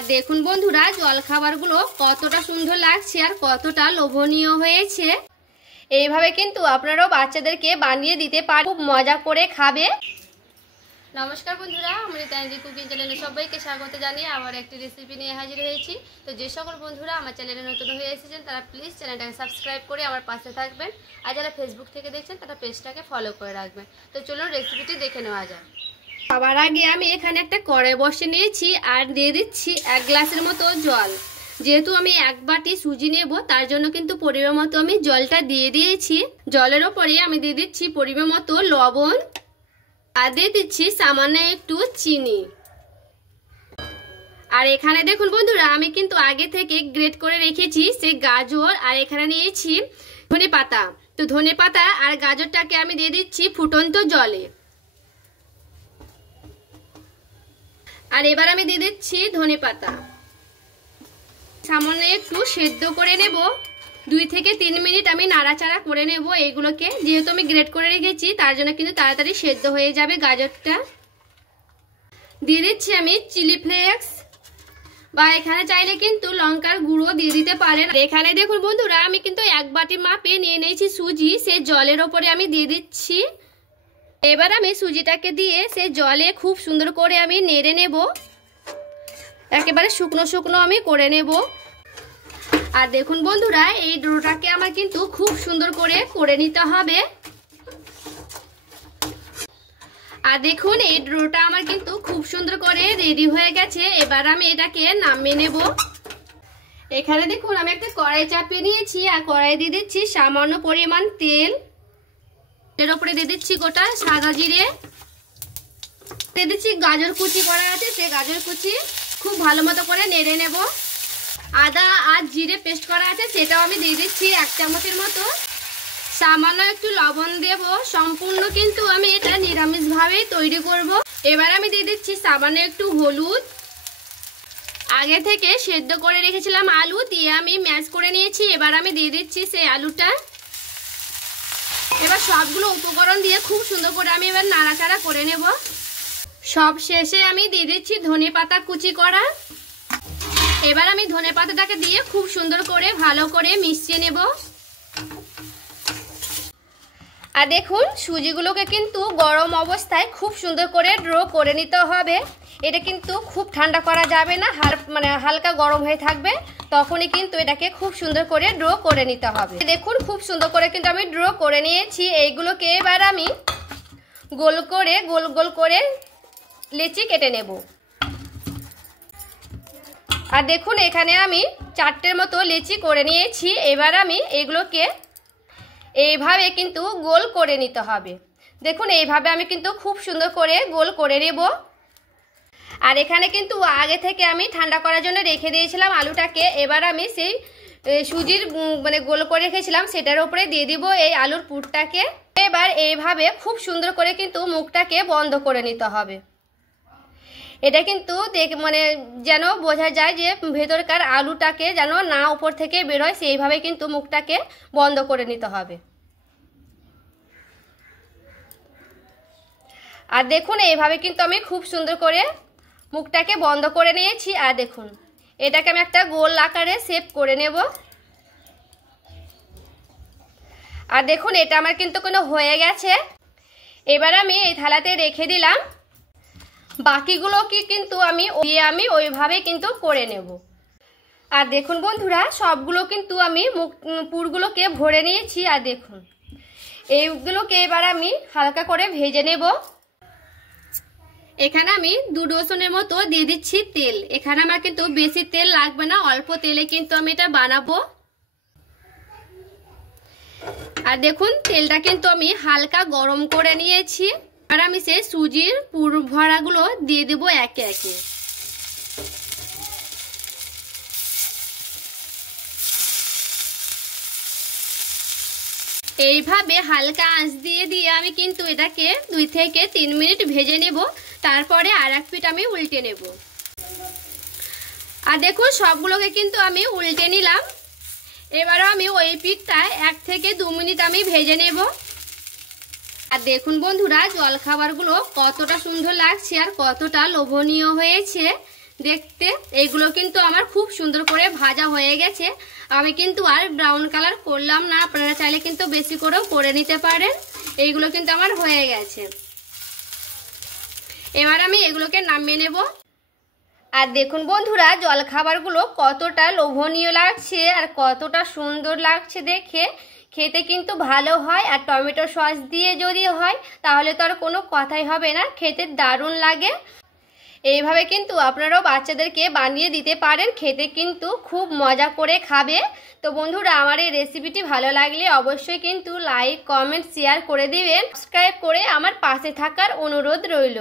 আর দেখুন বন্ধুরা জলখাবারগুলো কতটা সুন্দর লাগছে আর কতটা লোভনীয় হয়েছে। এইভাবে কিন্তু আপনারাও বাচ্চাদেরকে বানিয়ে দিতে পারেন, খুব মজা করে খাবে। নমস্কার বন্ধুরা, আমি তানজি কুকিং চ্যানেলে সবাইকে স্বাগত জানিয়ে আবার একটি রেসিপি নিয়ে হাজির হয়েছি। তো যে সকল বন্ধুরা আমার চ্যানেলে নতুন হয়ে এসেছেন তারা প্লিজ চ্যানেলটাকে সাবস্ক্রাইব করে আমার পাশে থাকবেন, আর যারা ফেসবুক থেকে দেখছেন তারা পেজটাকে ফলো করে রাখবেন। তো চলুন রেসিপিটি দেখে নেওয়া যাক। সবার আগে আমি এখানে একটা কড়াই বসে নিয়েছি আর দিয়ে দিচ্ছি 1 গ্লাসের মতো জল। যেহেতু আমি 1 বাটি সুজি নেব তার জন্য কিন্তু পরিমাণ মতো আমি জলটা দিয়ে দিয়েছি। জলের ওপরে আমি দিয়ে দিচ্ছি পরিমাণ মতো লবণ আর দিয়ে দিচ্ছি সামান্য একটু চিনি। আর এখানে দেখুন বন্ধুরা আমি কিন্তু আগে থেকে গ্রেট করে রেখেছি সেই গাজর, আর এখানে নিয়েছি ধনেপাতা। তো ধনেপাতা আর গাজরটাকে আমি দিয়ে দিচ্ছি ফুটন্ত জলে। আর এবার আমি দিয়ে দিচ্ছি ধনেপাতা, সামান্য একটু সেদ্ধ করে নেব। 2 থেকে 3 মিনিট আমি নাড়াচাড়া করে নেব এইগুলোকে, যেহেতু আমি গ্রেট করে রেখেছি তার জন্য কিন্তু তাড়াতাড়ি সেদ্ধ হয়ে যাবে গাজরটা। দিয়ে দিচ্ছি আমি চিলি ফ্লেক্স, বা এখানে চাইলে কিন্তু লঙ্কার গুঁড়ো দিয়ে দিতে পারেন। এখানে দেখুন বন্ধুরা আমি কিন্তু 1 বাটি মাপে নিয়ে নিয়েছি সুজি, সে জলের ওপরে আমি দিয়ে দিচ্ছি। এবার আমি সুজিটাকে দিয়ে সে জলে খুব সুন্দর করে আমি নেড়ে নেব, একেবারে শুকনো শুকনো আমি করে নেব। আর দেখুন বন্ধুরা এই ডোটাকে আমার কিন্তু খুব সুন্দর করে নিতে হবে। আর দেখুন এই ডোটা আমার কিন্তু খুব সুন্দর করে রেডি হয়ে গেছে। এবার আমি এটাকে নামিয়ে নেব। এখানে দেখুন আমি একটা কড়াই চাপিয়ে নিয়েছি আর কড়াই দিয়ে দিচ্ছি সামান্য পরিমাণ তেল। এর উপরে দিয়ে দিচ্ছি গোটা সাদা জিরে, দিয়ে দিচ্ছি গাজর কুচি করা আছে, সে গাজর কুচি খুব ভালো মতো করে নেড়ে নেব। আদা আর জিরে পেস্ট করা আছে সেটাও আমি দিয়ে দিচ্ছি 1 চামচের মতো। সামান্য একটু লবণ দেব, সম্পূর্ণ কিন্তু আমি এটা নিরামিষভাবেই তৈরি করব। এবার আমি দিয়ে দিচ্ছি সামান্য একটু হলুদ। আগে থেকে সেদ্ধ করে রেখেছিলাম আলু দিয়ে আমি ম্যাশ করে নিয়েছি, এবার আমি দিয়ে দিচ্ছি সেই আলুটা। এবার সবগুলো উপকরণ দিয়ে খুব সুন্দর করে আমি এবার নাড়াচাড়া করে নেব। সব শেষে আমি দিয়ে দিচ্ছি ধনেপাতা কুচি করা। এবার আমি ধনেপাতাটাকে দিয়ে খুব সুন্দর করে ভালো করে মিশিয়ে নেব। আর দেখুন সুজিগুলোকে কিন্তু গরম অবস্থায় খুব সুন্দর করে ড্রো করে নিতে হবে। এটা কিন্তু খুব ঠান্ডা করা যাবে না, হালকা গরম হয়ে থাকবে, তখনই কিন্তু এটাকে খুব সুন্দর করে ড্রো করে নিতে হবে। দেখুন খুব সুন্দর করে কিন্তু আমি ড্রো করে নিয়েছি। এইগুলোকে এবার আমি গোল গোল করে লেচি কেটে নেব। আর দেখুন এখানে আমি 4টের মতো লেচি করে নিয়েছি। এবার আমি এগুলোকে এইভাবে কিন্তু গোল করে নিতে হবে। দেখুন এইভাবে আমি কিন্তু খুব সুন্দর করে গোল করে নেব। আর এখানে কিন্তু আগে থেকে আমি ঠান্ডা করার জন্য রেখে দিয়েছিলাম আলুটাকে। এবার আমি সেই সুজির গোল করে রেখেছিলাম সেটার উপরে দিয়ে দিব এই আলুর পুরটাকে। এবার এইভাবে খুব সুন্দর করে কিন্তু মুখটাকে বন্ধ করে নিতে হবে। এটা কিন্তু যেন বোঝা যায় যে ভেতরকার আলুটাকে যেন না উপর থেকে বেরোয়, সেইভাবে কিন্তু মুখটাকে বন্ধ করে নিতে হবে। আর দেখুন এইভাবে কিন্তু আমি খুব সুন্দর করে মুখটাকে বন্ধ করে নিয়েছি। আর দেখুন এটাকে আমি একটা গোল আকারে শেপ করে নেব। আর দেখুন এটা আমার কিন্তু হয়ে গেছে। এবার আমি এই থালাতে রেখে দিলাম। বাকিগুলোকে কিন্তু আমি ওইভাবে কিন্তু করে নেব। আর দেখুন বন্ধুরা সবগুলো কিন্তু আমি পুরগুলোকে ভরে নিয়েছি। আর দেখুন এইগুলোকে এবার আমি হালকা করে ভেজে নেব। এখানে আমি 2 ডোসনের মতো দিয়ে দিচ্ছি তেল। এখানে আমার কিন্তু বেশি তেল লাগবে না, অল্প তেলে কিন্তু আমি এটা বানাবো। আর দেখুন তেলটা কিন্তু আমি হালকা গরম করে নিয়েছি। আর আমি সেই সুজির পুর ভরাগুলো দিয়ে দেব একে একে। এইভাবে হালকা আঁচ দিয়ে আমি কিন্তু এটাকে 2 থেকে 3 মিনিট ভেজে নেব। তারপরে আর এক পিঠ আমি উল্টে নেব। আর দেখুন সবগুলোকে কিন্তু আমি উল্টে নিলাম। এবারও আমি ওই পিঠটায় 1 থেকে 2 মিনিট আমি ভেজে নেব। আর দেখুন বন্ধুরা জলখাবারগুলো কতটা সুন্দর লাগছে আর কতটা লোভনীয় হয়েছে। দেখতে এইগুলো কিন্তু আমার খুব সুন্দর করে ভাজা হয়ে গেছে। আমি কিন্তু আর ব্রাউন কালার করলাম না, আপনারা চাইলে কিন্তু বেশি করেও করে নিতে পারেন। এইগুলো কিন্তু আমার হয়ে গেছে। এবার আমি এগুলোকে নামিয়ে নেব। আর দেখুন বন্ধুরা, জলখাবারগুলো কতটা লোভনীয় লাগছে আর কতটা সুন্দর লাগছে দেখে। খেতে কিন্তু ভালো হয়, আর টমেটো সস দিয়ে যদি হয় তাহলে তো আর কোনো কথাই হবে না, খেতে দারুণ লাগে। এইভাবে কিন্তু আপনারাও বাচ্চাদেরকে বানিয়ে দিতে পারেন, খেতে কিন্তু খুব মজা করে খাবে। তো বন্ধুরা, আমার এই রেসিপিটি ভালো লাগলে অবশ্যই কিন্তু লাইক, কমেন্ট, শেয়ার করে দিবেন। সাবস্ক্রাইব করে আমার পাশে থাকার অনুরোধ রইল।